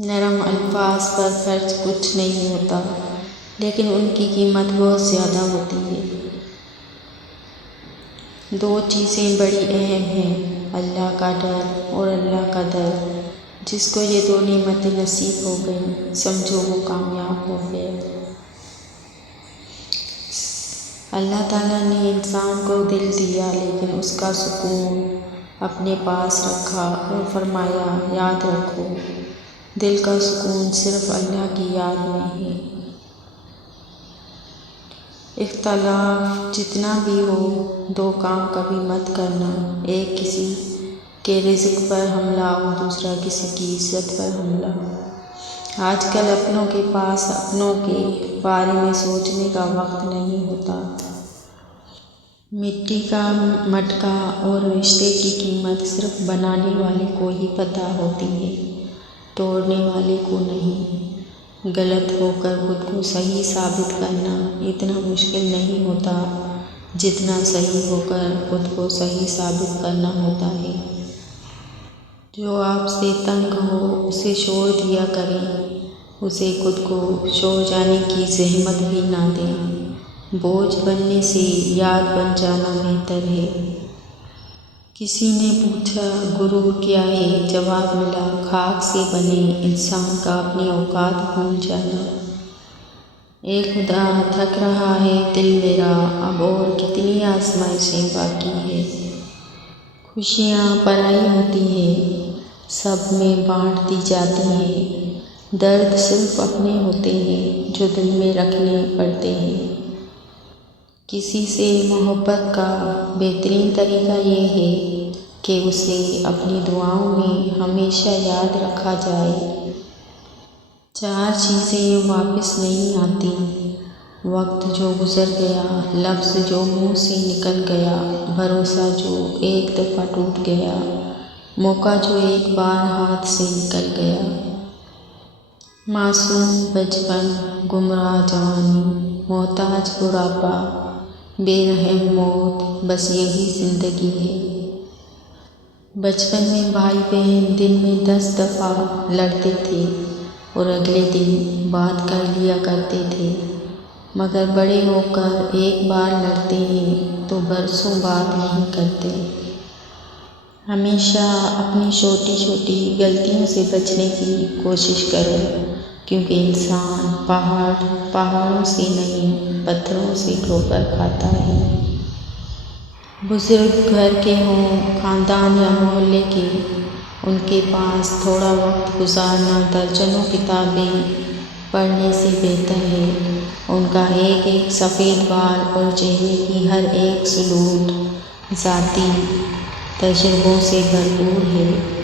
نرم الفاظ پر خرچ کچھ نہیں ہوتا، لیکن ان کی قیمت بہت زیادہ ہوتی ہے۔ دو چیزیں بڑی اہم ہیں، اللہ کا ڈر اور اللہ کا در۔ جس کو یہ دو نعمتیں نصیب ہو گئیں، سمجھو وہ کامیاب ہو گیا۔ اللہ تعالیٰ نے انسان کو دل دیا، لیکن اس کا سکون اپنے پاس رکھا اور فرمایا یاد رکھو، دل کا سکون صرف اللہ کی یاد میں ہے۔ اختلاف جتنا بھی ہو، دو کام کبھی مت کرنا، ایک کسی کے رزق پر حملہ اور دوسرا کسی کی عزت پر حملہ۔ آج کل اپنوں کے پاس اپنوں کے بارے میں سوچنے کا وقت نہیں ہوتا۔ مٹی کا مٹکا اور رشتے کی قیمت صرف بنانے والے کو ہی پتہ ہوتی ہے، توڑنے والے کو نہیں۔ غلط ہو کر خود کو صحیح ثابت کرنا اتنا مشکل نہیں ہوتا جتنا صحیح ہو کر خود کو صحیح ثابت کرنا ہوتا ہے۔ جو آپ سے تنگ ہو اسے چھوڑ دیا کریں، اسے خود کو چھوڑ جانے کی زحمت بھی نہ دیں۔ بوجھ بننے سے یاد بن جانا بہتر ہے۔ کسی نے پوچھا غرور کیا ہے؟ جواب ملا، خاک سے بنے انسان کا اپنی اوقات بھول جانا۔ اے خدا تھک رہا ہے دل میرا، اب اور کتنی آزمائشیں باقی ہے۔ خوشیاں پرائی ہوتی ہیں، سب میں بانٹ دی جاتی ہیں، درد صرف اپنے ہوتے ہیں جو دل میں رکھنے پڑتے ہیں۔ کسی سے محبت کا بہترین طریقہ یہ ہے کہ اسے اپنی دعاؤں میں ہمیشہ یاد رکھا جائے۔ چار چیزیں واپس نہیں آتی، وقت جو گزر گیا، لفظ جو منہ سے نکل گیا، بھروسہ جو ایک دفعہ ٹوٹ گیا، موقع جو ایک بار ہاتھ سے نکل گیا۔ معصوم بچپن، گمراہ جوانی، محتاج بڑھاپا، بے رحم موت، بس یہی زندگی ہے۔ بچپن میں بھائی بہن دن میں 10 دفعہ لڑتے تھے اور اگلے دن بات کر لیا کرتے تھے، مگر بڑے ہو کر ایک بار لڑتے ہیں تو برسوں بات نہیں کرتے۔ ہمیشہ اپنی چھوٹی چھوٹی غلطیوں سے بچنے کی کوشش کرو، کیونکہ انسان پہاڑوں سے نہیں پتھروں سے ٹھوکر کھاتا ہے۔ بزرگ گھر کے ہوں، خاندان یا محلے کے، ان کے پاس تھوڑا وقت گزارنا درجنوں کتابیں پڑھنے سے بہتر ہے۔ ان کا ایک ایک سفید بال اور چہرے کی ہر ایک سلوٹ ذاتی تجربوں سے بھرپور ہے۔